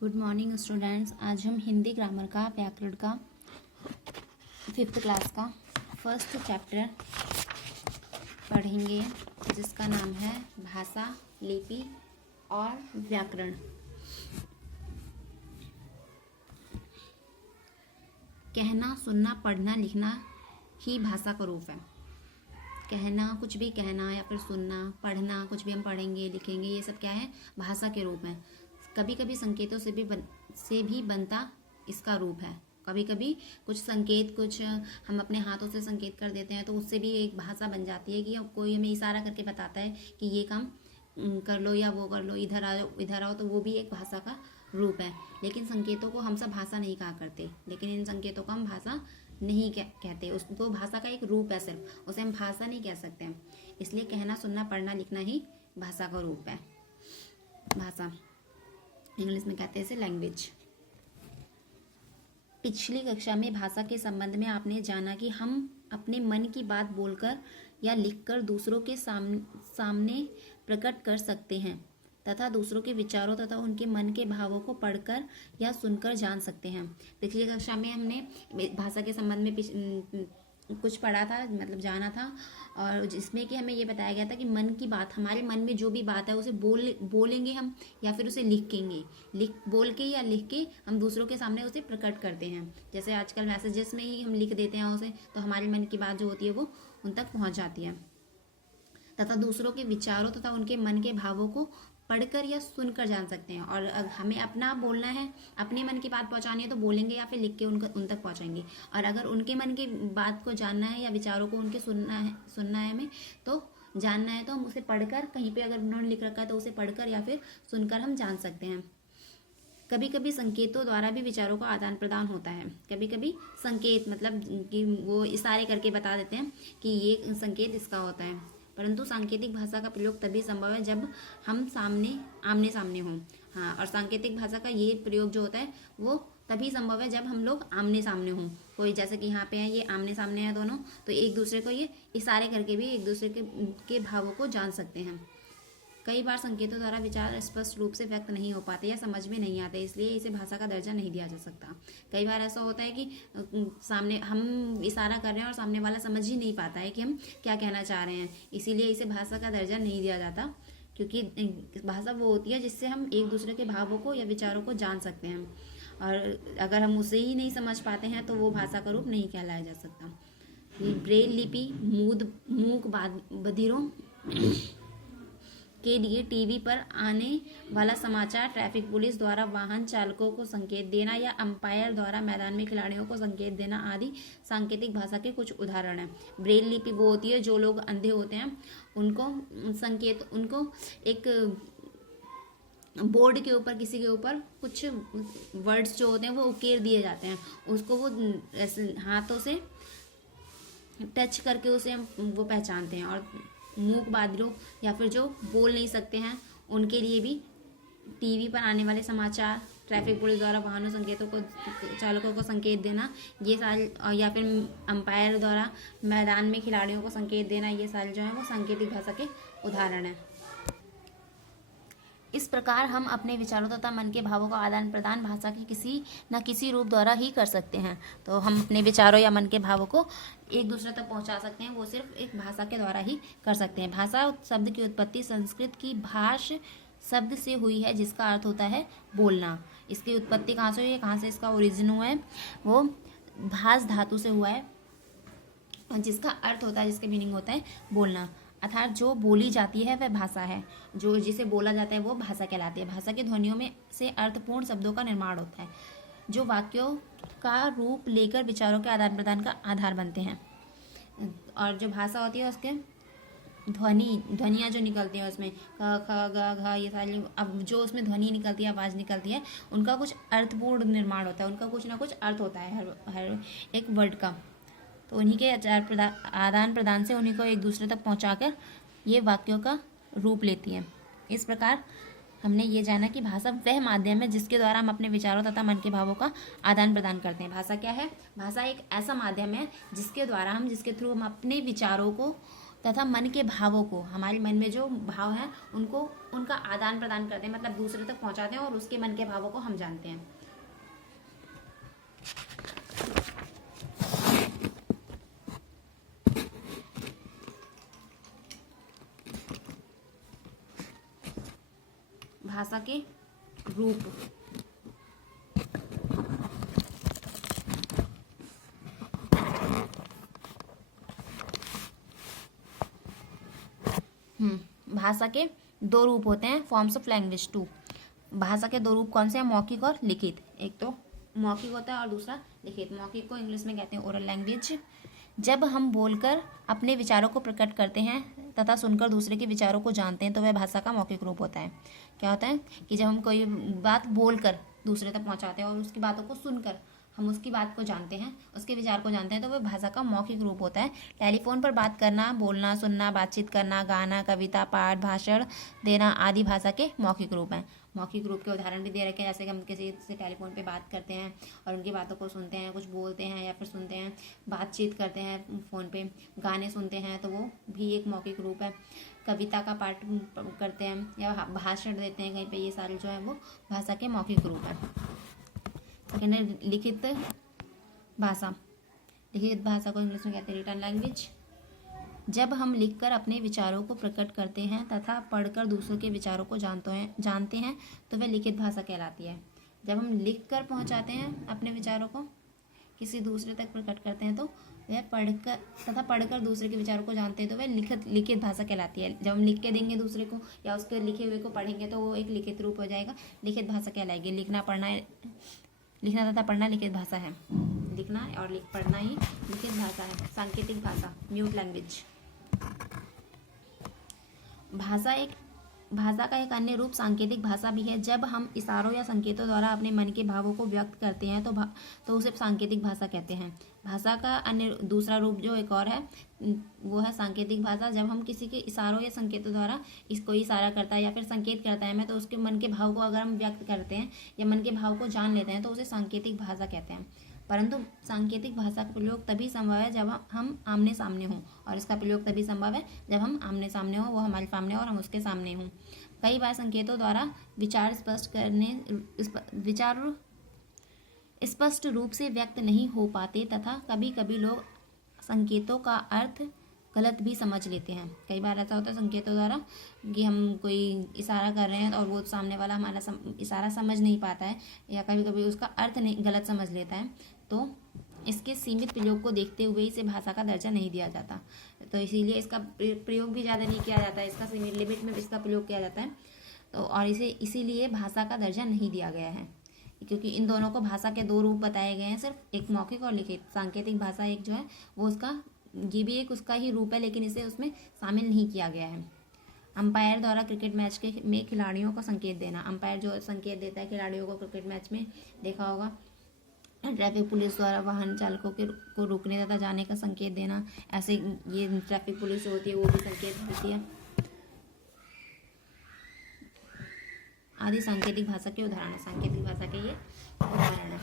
Good morning students. आज हम Hindi grammar का व्याकरण का 5th क्लास का फर्स्ट चैप्टर पढ़ेंगे, जिसका नाम है भाषा, लिपि और व्याकरण। कहना, सुनना, पढ़ना, लिखना ही भाषा का रूप है। कहना, कुछ भी कहना या फिर सुनना, पढ़ना, कुछ भी हम पढ़ेंगे लिखेंगे, ये सब क्या है? भाषा के रूप में। कभी कभी संकेतों से भी बनता इसका रूप है। कभी कभी कुछ संकेत, कुछ हम अपने हाथों से संकेत कर देते हैं तो उससे भी एक भाषा बन जाती है कि कोई हमें इशारा करके बताता है कि ये काम कर लो या वो कर लो, इधर आओ, तो वो भी एक भाषा का रूप है। लेकिन संकेतों को हम सब भाषा नहीं कहा करते, लेकिन इन संकेतों को हम भाषा नहीं कहते। उसको भाषा का एक रूप है, सिर्फ उसे हम भाषा नहीं कह सकते हैं। इसलिए कहना, सुनना, पढ़ना, लिखना ही भाषा का रूप है। भाषा इंग्लिश में कहते हैं इसे लैंग्वेज। पिछली कक्षा में भाषा के संबंध में आपने जाना कि हम अपने मन की बात बोलकर या लिखकर दूसरों के सामने प्रकट कर सकते हैं तथा दूसरों के विचारों तथा उनके मन के भावों को पढ़कर या सुनकर जान सकते हैं। पिछली कक्षा में हमने भाषा के संबंध में कुछ पढ़ा था, मतलब जाना था, और जिसमें कि हमें ये बताया गया था कि मन की बात, हमारे मन में जो भी बात है उसे बोलेंगे हम या फिर उसे लिखेंगे। बोल के या लिख के हम दूसरों के सामने उसे प्रकट करते हैं। जैसे आजकल मैसेजेस में ही हम लिख देते हैं उसे, तो हमारे मन की बात जो होती है वो उन तक पहुंच जाती है। तथा दूसरों के विचारों तथा उनके मन के भावों को पढ़कर या सुनकर जान सकते हैं। और हमें अपना बोलना है, अपने मन की बात पहुंचानी है तो बोलेंगे या फिर लिख के उन तक पहुंचाएंगे। और अगर उनके मन की बात को जानना है या विचारों को उनके सुनना है हमें, तो जानना है तो हम उसे पढ़कर, कहीं पे अगर उन्होंने लिख रखा है तो उसे पढ़कर या फिर सुनकर हम जान सकते हैं। कभी कभी संकेतों द्वारा भी विचारों का आदान प्रदान होता है। कभी कभी संकेत मतलब कि वो इशारे करके बता देते हैं कि ये संकेत इसका होता है। परंतु सांकेतिक भाषा का प्रयोग तभी संभव है जब हम आमने सामने हों। हाँ, और सांकेतिक भाषा का ये प्रयोग जो होता है वो तभी संभव है जब हम लोग आमने सामने हों। कोई जैसे कि यहाँ पे है, ये आमने सामने है दोनों, तो एक दूसरे को ये इशारे करके भी एक दूसरे के भावों को जान सकते हैं। कई बार संकेतों द्वारा विचार स्पष्ट रूप से व्यक्त नहीं हो पाते या समझ में नहीं आते, इसलिए इसे भाषा का दर्जा नहीं दिया जा सकता। कई बार ऐसा होता है कि सामने हम इशारा कर रहे हैं और सामने वाला समझ ही नहीं पाता है कि हम क्या कहना चाह रहे हैं, इसीलिए इसे भाषा का दर्जा नहीं दिया जाता। क्योंकि भाषा वो होती है जिससे हम एक दूसरे के भावों को या विचारों को जान सकते हैं, और अगर हम उसे ही नहीं समझ पाते हैं तो वो भाषा का रूप नहीं कहलाया जा सकता। ब्रेल लिपि मूक बधिरों के लिए टीवी पर आने वाला समाचार, ट्रैफिक पुलिस द्वारा वाहन चालकों को संकेत देना या अंपायर द्वारा मैदान में खिलाड़ियों को संकेत देना आदि सांकेतिक भाषा के कुछ उदाहरण हैं। ब्रेल लिपि वो होती है जो लोग अंधे होते हैं उनको संकेत, उनको एक बोर्ड के ऊपर, किसी के ऊपर कुछ वर्ड्स जो होते हैं वो उकेर दिए जाते हैं, उसको वो ऐसे हाथों से टच करके उसे हम वो पहचानते हैं। और मूक बधिरों या फिर जो बोल नहीं सकते हैं उनके लिए भी टीवी पर आने वाले समाचार, ट्रैफिक पुलिस द्वारा वाहनों संकेतों को चालकों को संकेत देना, ये सारे, या फिर अंपायर द्वारा मैदान में खिलाड़ियों को संकेत देना, ये सारे जो हैं वो सांकेतिक भाषा के उदाहरण हैं। इस प्रकार हम अपने विचारों तथा मन के भावों का आदान प्रदान भाषा के किसी न किसी रूप द्वारा ही कर सकते हैं। तो हम अपने विचारों या मन के भावों को एक दूसरे तक पहुंचा सकते हैं, वो सिर्फ एक भाषा के द्वारा ही कर सकते हैं। भाषा शब्द की उत्पत्ति संस्कृत की भाष शब्द से हुई है, जिसका अर्थ होता है बोलना। इसकी उत्पत्ति कहाँ से हुई है, कहाँ से इसका ओरिजिन हुआ है, वो भाष धातु से हुआ है, जिसका अर्थ होता है, जिसके मीनिंग होता है बोलना। अर्थात जो बोली जाती है वह भाषा है, जो जिसे बोला जाता है वो भाषा कहलाती है। भाषा के ध्वनियों में से अर्थपूर्ण शब्दों का निर्माण होता है, जो वाक्यों का रूप लेकर विचारों के आदान प्रदान का आधार बनते हैं। और जो भाषा होती है उसके ध्वनियाँ जो निकलती हैं उसमें क ख ग घ, ये सारी अब जो उसमें ध्वनि निकलती है, आवाज़ निकलती है, उनका कुछ अर्थपूर्ण निर्माण होता है, उनका कुछ ना कुछ अर्थ होता है हर एक वर्ड का। तो उन्हीं के आदान प्रदान से उन्हीं को एक दूसरे तक पहुंचाकर ये वाक्यों का रूप लेती है। इस प्रकार हमने ये जाना कि भाषा वह माध्यम है जिसके द्वारा हम अपने विचारों तथा मन के भावों का आदान प्रदान करते हैं। भाषा क्या है? भाषा एक ऐसा माध्यम है जिसके थ्रू हम अपने विचारों को तथा मन के भावों को, हमारे मन में जो भाव हैं उनको उनका आदान प्रदान करते हैं, मतलब दूसरे तक पहुंचाते हैं और उसके मन के भावों को हम जानते हैं। भाषा के रूप। भाषा के दो रूप होते हैं, फॉर्म्स ऑफ लैंग्वेज टू। भाषा के दो रूप कौन से हैं? मौखिक और लिखित। एक तो मौखिक होता है और दूसरा लिखित। मौखिक को इंग्लिश में कहते हैं ओरल लैंग्वेज। जब हम बोलकर अपने विचारों को प्रकट करते हैं तथा सुनकर दूसरे के विचारों को जानते हैं तो वह भाषा का मौखिक रूप होता है। क्या होता है कि जब हम कोई बात बोलकर दूसरे तक पहुंचाते हैं और उसकी बातों को सुनकर हम उसकी बात को जानते हैं, उसके विचार को जानते हैं, तो वह भाषा का मौखिक रूप होता है। टेलीफोन पर बात करना, बोलना, सुनना, बातचीत करना, गाना, कविता, पाठ, भाषण देना आदि भाषा के मौखिक रूप हैं। मौखिक रूप के उदाहरण भी दे रखे हैं, जैसे कि हम किसी से टेलीफोन पे बात करते हैं और उनकी बातों को सुनते हैं, कुछ बोलते हैं या फिर सुनते हैं, बातचीत करते हैं फ़ोन पे, गाने सुनते हैं, तो वो भी एक मौखिक रूप है। कविता का पाठ करते हैं या भाषण देते हैं कहीं पे, ये सारे जो है वो भाषा के मौखिक रूप है। सेकेंड है लिखित भाषा। लिखित भाषा को इंग्लिश में कहते हैं रिटन लैंग्वेज। जब हम लिखकर अपने विचारों को प्रकट करते हैं तथा पढ़कर दूसरों के विचारों को जानते हैं तो वह लिखित भाषा कहलाती है। जब हम लिखकर पहुंचाते हैं अपने विचारों को, किसी दूसरे तक प्रकट करते हैं, तो वह पढ़कर दूसरे के विचारों को जानते हैं तो वह लिखित भाषा कहलाती है। जब हम लिख के देंगे दूसरे को या उसके लिखे हुए को पढ़ेंगे तो वो एक लिखित रूप हो जाएगा, लिखित भाषा कहलाएगी। लिखना तथा पढ़ना लिखित भाषा है। लिखना और पढ़ना ही लिखित भाषा है। सांकेतिक भाषा, म्यूट लैंग्वेज। भाषा का एक अन्य रूप सांकेतिक भाषा भी है। जब हम इशारों या संकेतों द्वारा अपने मन के भावों को व्यक्त करते हैं तो उसे सांकेतिक भाषा कहते हैं। भाषा का अन्य दूसरा रूप जो एक और है वो है सांकेतिक भाषा। जब हम किसी के इशारों या संकेतों द्वारा इसको इशारा करता है या फिर संकेत करता है मैं, तो उसके मन के भाव को अगर हम व्यक्त करते हैं या मन के भाव को जान लेते हैं तो उसे सांकेतिक भाषा कहते हैं। परंतु सांकेतिक भाषा का प्रयोग तभी संभव है जब हम आमने सामने हों, और इसका प्रयोग तभी संभव है जब हम आमने सामने हों, वो हमारे सामने और हम उसके सामने हों। कई बार संकेतों द्वारा विचार स्पष्ट रूप से व्यक्त नहीं हो पाते तथा कभी कभी लोग संकेतों का अर्थ गलत भी समझ लेते हैं। कई बार ऐसा होता है संकेतों द्वारा कि हम कोई इशारा कर रहे हैं और वो सामने वाला हमारा इशारा समझ नहीं पाता है या कभी कभी उसका अर्थ नहीं गलत समझ लेता है, तो इसके सीमित प्रयोग को देखते हुए इसे भाषा का दर्जा नहीं दिया जाता। तो इसीलिए इसका प्रयोग भी ज़्यादा नहीं किया जाता है, इसका सीमित लिमिट में इसका प्रयोग किया जाता है। तो और इसीलिए भाषा का दर्जा नहीं दिया गया है, क्योंकि इन दोनों को भाषा के दो रूप बताए गए हैं, सिर्फ एक मौखिक और लिखित। सांकेतिक भाषा एक जो है वो ये भी एक उसका ही रूप है, लेकिन इसे उसमें शामिल नहीं किया गया है। अंपायर द्वारा क्रिकेट मैच में खिलाड़ियों को संकेत देना। अंपायर जो संकेत देता है खिलाड़ियों को क्रिकेट मैच में, देखा होगा। ट्रैफिक पुलिस द्वारा वाहन चालकों को रुकने तथा जाने का संकेत देना। ऐसे ये ट्रैफिक पुलिस होती है वो भी संकेत देती है। आदि सांकेतिक भाषा के उदाहरण है। सांकेतिक भाषा के ये उदाहरण है।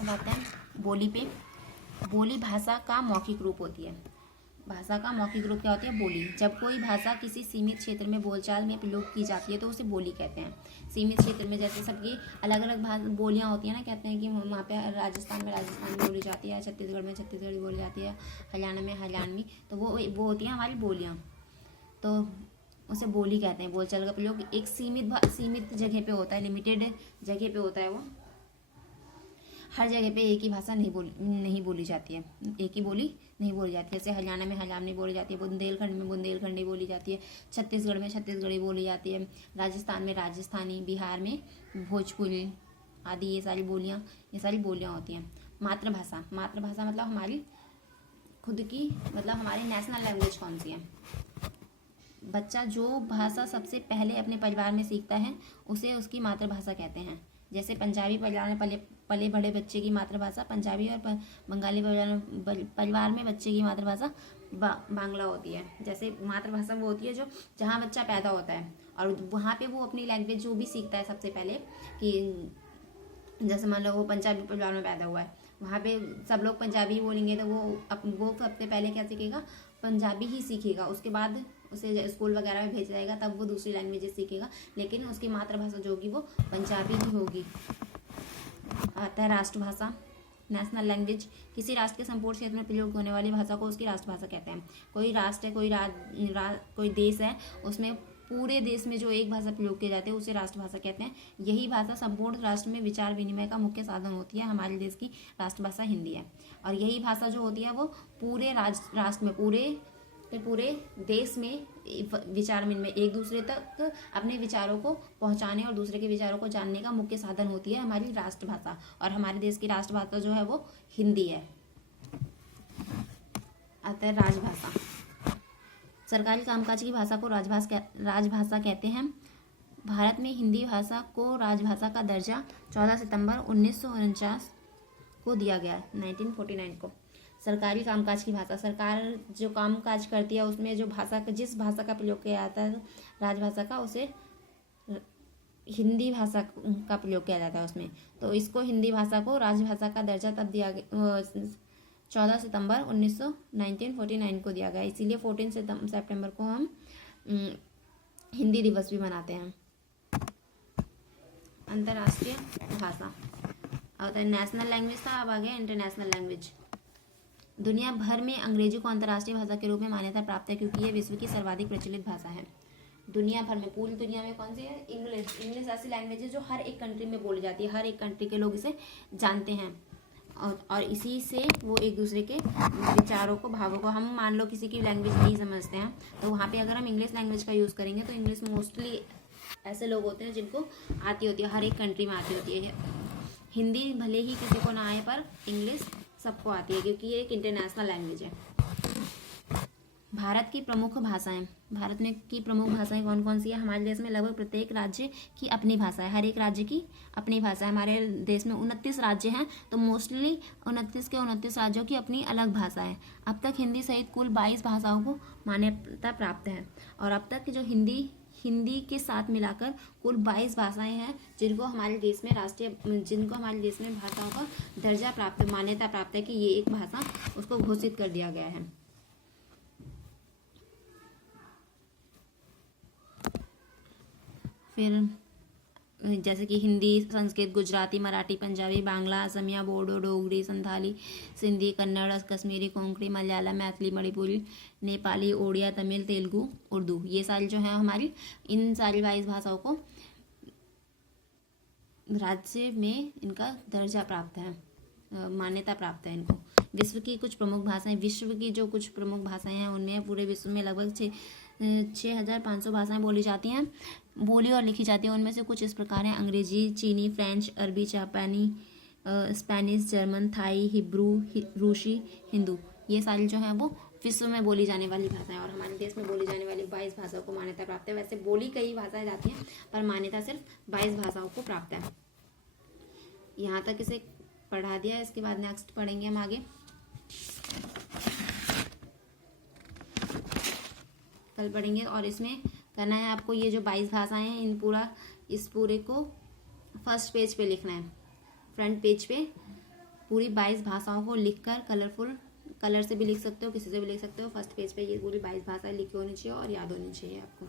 अब आते हैं बोली पे। बोली भाषा का मौखिक रूप होती है। भाषा का मौखिक रूप क्या होती है? बोली। जब कोई भाषा किसी सीमित क्षेत्र में बोलचाल में प्रयोग की जाती है तो उसे बोली कहते हैं। सीमित क्षेत्र में जैसे सबकी अलग अलग बोलियाँ होती हैं ना, कहते हैं कि वहाँ पे राजस्थान में राजस्थानी बोली जाती है, छत्तीसगढ़ में छत्तीसगढ़ी बोली जाती है, हरियाणा में हरियाणवी, तो वो होती हैं हमारी बोलियाँ, तो उसे बोली कहते हैं। बोलचाल का प्रयोग एक सीमित जगह पे होता है, लिमिटेड जगह पे होता है। वो हर जगह पे एक ही भाषा नहीं बोली जाती है, एक ही बोली नहीं बोली जाती है। जैसे हरियाणा में हरियाणवी बोली जाती है, बुंदेलखंड में बुंदेलखंडी बोली जाती है, छत्तीसगढ़ में छत्तीसगढ़ी बोली जाती है, राजस्थान में राजस्थानी, बिहार में भोजपुरी आदि ये सारी बोलियाँ होती हैं। मातृभाषा मतलब हमारी खुद की, मतलब हमारी नेशनल लैंग्वेज कौन सी है? बच्चा जो भाषा सबसे पहले अपने परिवार में सीखता है उसे उसकी मातृभाषा कहते हैं। जैसे पंजाबी परिवार में पले बड़े बच्चे की मातृभाषा पंजाबी और बंगाली परिवार में बच्चे की मातृभाषा बांग्ला होती है। जैसे मातृभाषा वो होती है जो जहाँ बच्चा पैदा होता है और वहाँ पे वो अपनी लैंग्वेज जो भी सीखता है सबसे पहले, कि जैसे मान लो वो पंजाबी परिवार में पैदा हुआ है, वहाँ पे सब लोग पंजाबी बोलेंगे तो वो सबसे पहले क्या सीखेगा? पंजाबी ही सीखेगा, उसके बाद उसे स्कूल वगैरह में भेजा जाएगा तब वो दूसरी लैंग्वेजेस सीखेगा, लेकिन उसकी मातृभाषा जो होगी वो पंजाबी ही होगी। आता है राष्ट्रभाषा, नेशनल लैंग्वेज। किसी राष्ट्र के संपूर्ण क्षेत्र में प्रयोग होने वाली भाषा को उसकी राष्ट्रभाषा कहते हैं। कोई राष्ट्र है, कोई देश है, उसमें पूरे देश में जो एक भाषा प्रयोग की जाती है उसे राष्ट्रभाषा कहते हैं। यही भाषा संपूर्ण राष्ट्र में विचार विनिमय का मुख्य साधन होती है। हमारे देश की राष्ट्रभाषा हिंदी है, और यही भाषा जो होती है वो पूरे राष्ट्र में, पूरे देश में विचार विनिमय, एक दूसरे तक अपने विचारों को पहुंचाने और दूसरे के विचारों को जानने का मुख्य साधन होती है हमारी राष्ट्रभाषा। और हमारे देश की राष्ट्रभाषा जो है वो हिंदी है। आता है राजभाषा। सरकारी कामकाज की भाषा को राजभाषा कहते हैं। भारत में हिंदी भाषा को राजभाषा का दर्जा 14 सितंबर 1949 को दिया गया, 1949 को। सरकारी कामकाज की भाषा, सरकार जो कामकाज करती है उसमें जो जिस भाषा का प्रयोग किया जाता है राजभाषा का, उसे हिंदी भाषा का प्रयोग किया जाता है उसमें। तो इसको हिंदी भाषा को राजभाषा का दर्जा तब दिया गया 14 सितंबर 1949 को दिया गया। इसीलिए 14 सितंबर को हम हिंदी दिवस भी मनाते हैं। अंतर्राष्ट्रीय भाषा और नेशनल लैंग्वेज था, अब आ गया इंटरनेशनल लैंग्वेज। दुनिया भर में अंग्रेजी को अंतर्राष्ट्रीय भाषा के रूप में मान्यता प्राप्त है, क्योंकि यह विश्व की सर्वाधिक प्रचलित भाषा है। दुनिया भर में, पूरी दुनिया में कौन सी है? इंग्लिश ऐसी लैंग्वेज है जो हर एक कंट्री में बोली जाती है, हर एक कंट्री के लोग इसे जानते हैं, और इसी से वो एक दूसरे के विचारों को, भावों को, हम मान लो किसी की लैंग्वेज नहीं समझते हैं तो वहाँ पे अगर हम इंग्लिश लैंग्वेज का यूज़ करेंगे तो इंग्लिश मोस्टली ऐसे लोग होते हैं जिनको आती होती है, हर एक कंट्री में आती होती है। हिंदी भले ही किसी को ना आए पर इंग्लिश सबको आती है, क्योंकि ये एक इंटरनेशनल लैंग्वेज है। भारत की प्रमुख भाषाएं, भारत में की प्रमुख भाषाएं कौन कौन सी है? हमारे देश में लगभग प्रत्येक राज्य की अपनी भाषा है, हर एक राज्य की अपनी भाषा है। हमारे देश में 29 राज्य हैं, तो मोस्टली 29 के 29 राज्यों की अपनी अलग भाषा है। अब तक हिंदी सहित कुल 22 भाषाओं को मान्यता प्राप्त है, और अब तक जो हिंदी के साथ मिलाकर कुल 22 भाषाएं हैं जिनको हमारे देश में भाषाओं का दर्जा प्राप्त, मान्यता प्राप्त है कि ये एक भाषा, उसको घोषित कर दिया गया है। फिर जैसे कि हिंदी, संस्कृत, गुजराती, मराठी, पंजाबी, बांग्ला, असमिया, बोडो, डोगरी, संथाली, सिंधी, कन्नड़, कश्मीरी, कोंकणी, मलयालम, मैथिली, मणिपुरी, नेपाली, ओडिया, तमिल, तेलुगु, उर्दू, ये सारी जो है हमारी, इन सारी 22 भाषाओं को राज्य में इनका दर्जा प्राप्त है, मान्यता प्राप्त है इनको। विश्व की कुछ प्रमुख भाषाएं, विश्व की जो कुछ प्रमुख भाषाएं हैं उनमें पूरे विश्व में लगभग 6500 भाषाएं बोली जाती हैं, बोली और लिखी जाती हैं। उनमें से कुछ इस प्रकार हैं: अंग्रेजी, चीनी, फ्रेंच, अरबी, जापानी, स्पेनिश, जर्मन, थाई, हिब्रू, रूसी, हिंदू, ये सारी जो है वो विश्व में बोली जाने वाली भाषाएं। और हमारे देश में बोली जाने वाली 22 भाषाओं को मान्यता प्राप्त है। वैसे बोली कई भाषाएं जाती हैं पर मान्यता सिर्फ 22 भाषाओं को प्राप्त है। यहाँ तक इसे पढ़ा दिया, इसके बाद नेक्स्ट पढ़ेंगे हम आगे, कल पढ़ेंगे। और इसमें करना है आपको, ये जो 22 भाषाएं हैं इस पूरे को फर्स्ट पेज पे लिखना है, फ्रंट पेज पे पूरी 22 भाषाओं को लिखकर, कलरफुल कलर से भी लिख सकते हो, किसी से भी लिख सकते हो। फर्स्ट पेज पे ये पूरी 22 भाषाएं लिखी होनी चाहिए और याद होनी चाहिए आपको।